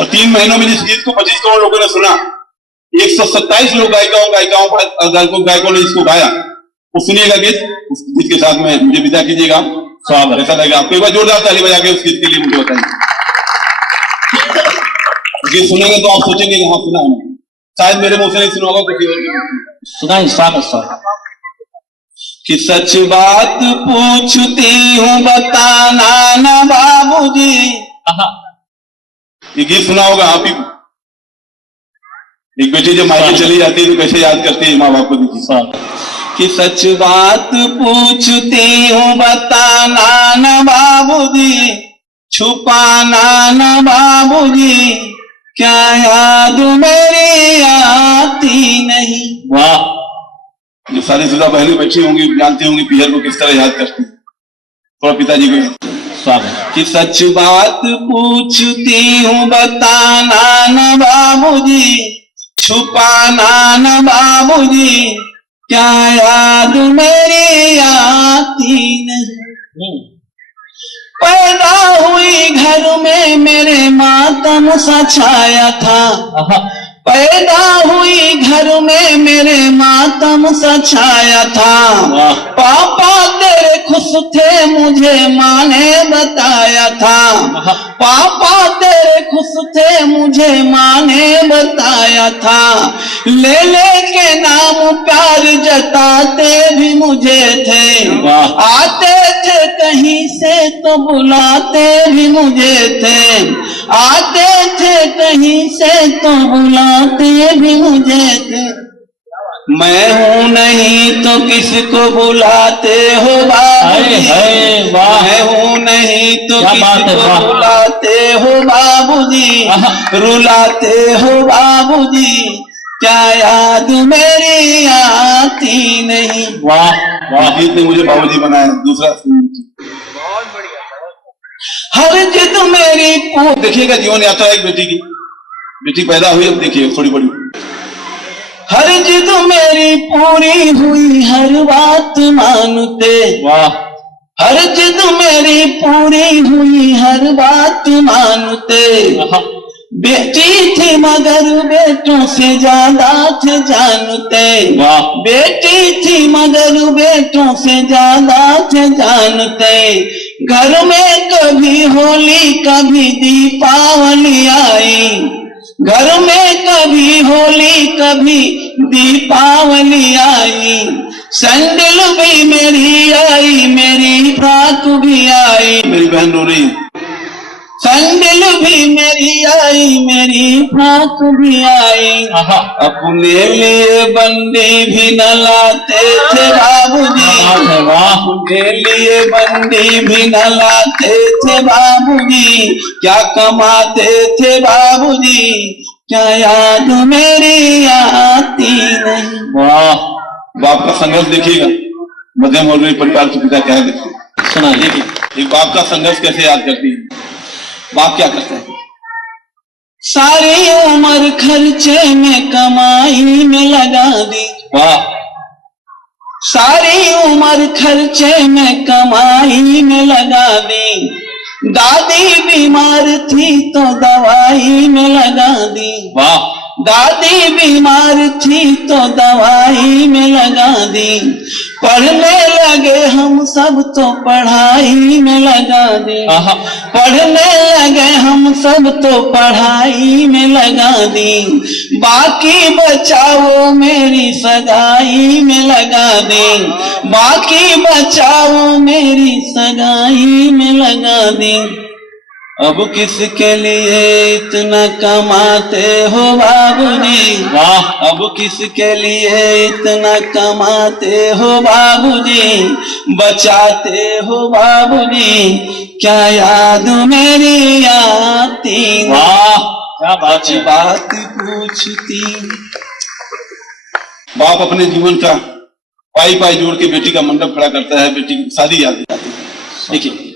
और 3 महीनों में जिस गीत को 25 करोड़ लोगों ने सुना, 127 लोग गायकों ने जिसको गाया, वो सुनिएगा गीत। उस गीत के साथ में मुझे विदा कीजिएगा। स्वागत ऐसा लगेगा आपको। एक बार जोरदार ताली बजा के उस गीत के लिए मुझे बताइए। गीत सुनेंगे तो आप सोचेंगे कि हाँ सुना है, शायद मेरे मुंह से नहीं सुना होगा, कुछ सुनाई। स्वागत कि सच बात पूछती हूँ बताना ना बाबूजी। ये गीत सुना होगा आप ही। एक बेटी जब मायके चली जाती है तो कैसे याद करती है माँ बाप को। कि सच बात पूछती हूँ बताना ना बाबूजी, छुपाना ना बाबूजी, क्या याद मेरी आती नहीं। वाह, जो शादीशुदा बहनें बैठी होंगी जानती होंगी पीहर को किस तरह याद करती। थोड़ा पिताजी को स्वागत। कि सच बात पूछती हूँ बताना न बाबूजी, छुपाना न बाबूजी, क्या याद मेरी आती नहीं। पैदा हुई घर में मेरे मातम सा छाया था, पैदा हुई घर में मेरे मातम सा छाया था। पापा तेरे खुश थे मुझे माँ ने बताया था, पापा तेरे खुश थे मुझे माँ ने बताया था। ले ले के नाम प्यार जताते भी मुझे थे, आते थे कहीं से तो बुलाते भी मुझे थे, आते थे कहीं से तो बुलाते भी मुझे थे। मैं हूँ नहीं तो किसको बुलाते हो बाबूजी, मैं हूँ नहीं तो किसको बुलाते हो बाबूजी, रुलाते हो बाबूजी, क्या याद मेरी आती नहीं। वाह वाह, गीत ने मुझे बाबूजी बनाया। दूसरा बहुत बढ़िया। हर जिद मेरी देखिएगा जीवन यात्रा एक बेटी पैदा हुई, अब देखिए थोड़ी बड़ी। हर जिद मेरी पूरी हुई हर बात मानते। वाह, हर जिद मेरी पूरी हुई हर बात मानते। बेटी थी मगर बेटों से ज्यादा थे जानते। वाह, बेटी थी मगर बेटों से ज्यादा थे जानते। घर में कभी होली कभी दीपावली आई, घर में कभी होली कभी दीपावली आई। सैंडल भी मेरी आई, मेरी फ्रॉक भी आई। मेरी बहन रो रही है। सैंडल भी मेरी आई, मेरी फ्रॉक भी आई। अपने लिए बंदी भी न लाते थे बाबूजी, अपने लिए बंदी भी न लाते थे बाबूजी, क्या कमाते थे बाबूजी, क्या याद मेरी आती नहीं। वाह, बाप का संघर्ष देखिएगा। मध्यम वर्गीय परिवार के पिता क्या देखते सुना देखिए, एक बाप का संघर्ष कैसे याद करती है। बाप क्या करता है, सारी उम्र खर्चे में कमाई में लगा दी। वाह, सारी उम्र खर्चे में कमाई में लगा दी। दादी बीमार थी तो दवाई में लगा दी। वाह, दादी बीमार थी तो दवाई में लगा दी। पढ़ने लगे हम सब तो पढ़ाई में लगा दी। पढ़ने लगे हम सब तो पढ़ाई में लगा दी। बाकी बचाओ मेरी सगाई में लगा दी, बाकी बचाओ मेरी सगाई में लगा दी। अब किसके लिए इतना कमाते हो बाबूजी। वाह, अब किसके लिए इतना कमाते हो बाबूजी, बचाते हो बाबूजी, क्या याद मेरी आती। वाह, क्या बात पूछती। बाप अपने जीवन का पाई पाई जोड़ के बेटी का मंडप खड़ा करता है, बेटी की शादी याद आती है। देखिए,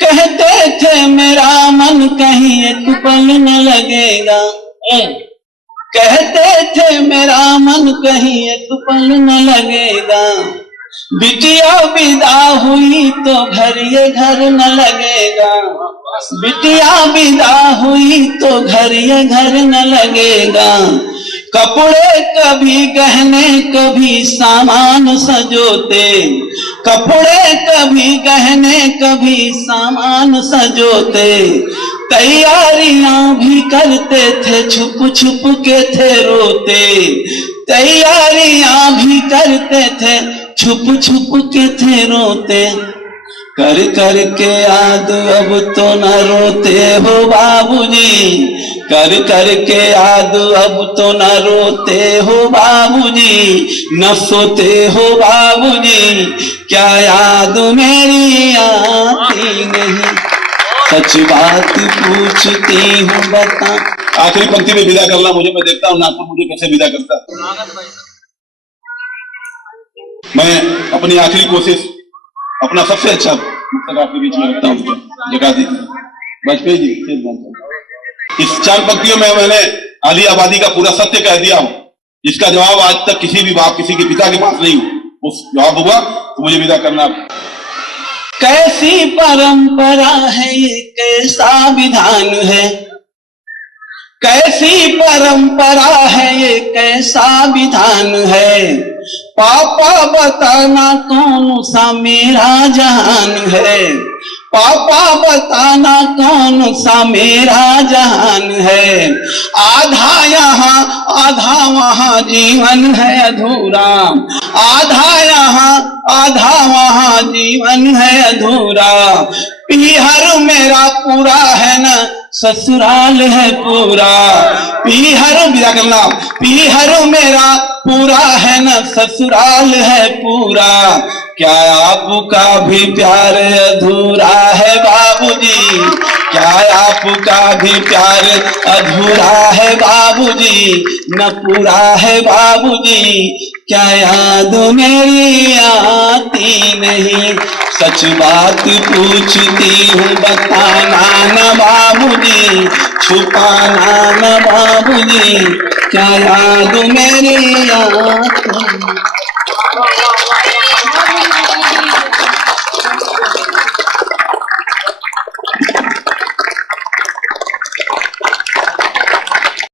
कहते थे मेरा मन कहीं एक पल न लगेगा, कहते थे मेरा मन कहीं एक पल न लगेगा। बिटिया विदा हुई तो घर ये घर न लगेगा, बिटिया विदा हुई तो घर ये घर न लगेगा। कपड़े कभी गहने कभी सामान सजोते, कपड़े कभी गहने कभी सामान सजोते। तैयारियां भी करते थे छुप छुप के थे रोते, तैयारियां भी करते थे छुप छुप के थे रोते। कर कर के याद अब तो न रोते हो बाबूजी, कर कर के याद अब तो न रोते हो बाबूजी, न सोते हो बाबूजी, क्या याद मेरी आती नहीं, सच बात पूछती हूँ बता। आखिरी पंक्ति में विदा करना मुझे, मैं देखता हूँ नागपुर मुझे कैसे विदा करता। मैं अपनी आखिरी कोशिश, अपना सबसे अच्छा मतलब आपके बीच में रखता हूँ। जगा दीजिए वाजपेयी जी। इस 4 पंक्तियों में मैंने आली आबादी का पूरा सत्य कह दिया हूं, इसका जवाब आज तक किसी भी बाप किसी के पिता के पास नहीं हो। उस जवाब हुआ तो मुझे विदा करना। कैसी परंपरा है ये, कैसा विधान है, कैसी परंपरा है ये, कैसा विधान है। पापा बताना कौन सा मेरा जहान है, पापा बताना कौन सा मेरा जहान है। आधा यहाँ आधा वहाँ जीवन है अधूरा, आधा यहाँ आधा वहाँ जीवन है अधूरा। पीहर मेरा पूरा है न ससुराल है पूरा, पीहर विदा करना, पीहर मेरा पूरा है न ससुराल है पूरा। क्या आपका भी प्यार अधूरा है बाबूजी, क्या आपका भी प्यार अधूरा है बाबूजी, न पूरा है बाबूजी, क्या याद मेरी आती नहीं, सच बात पूछती हूँ बताना न बाबूजी, छुपाना न बाबूजी, क्या याद मेरी आती।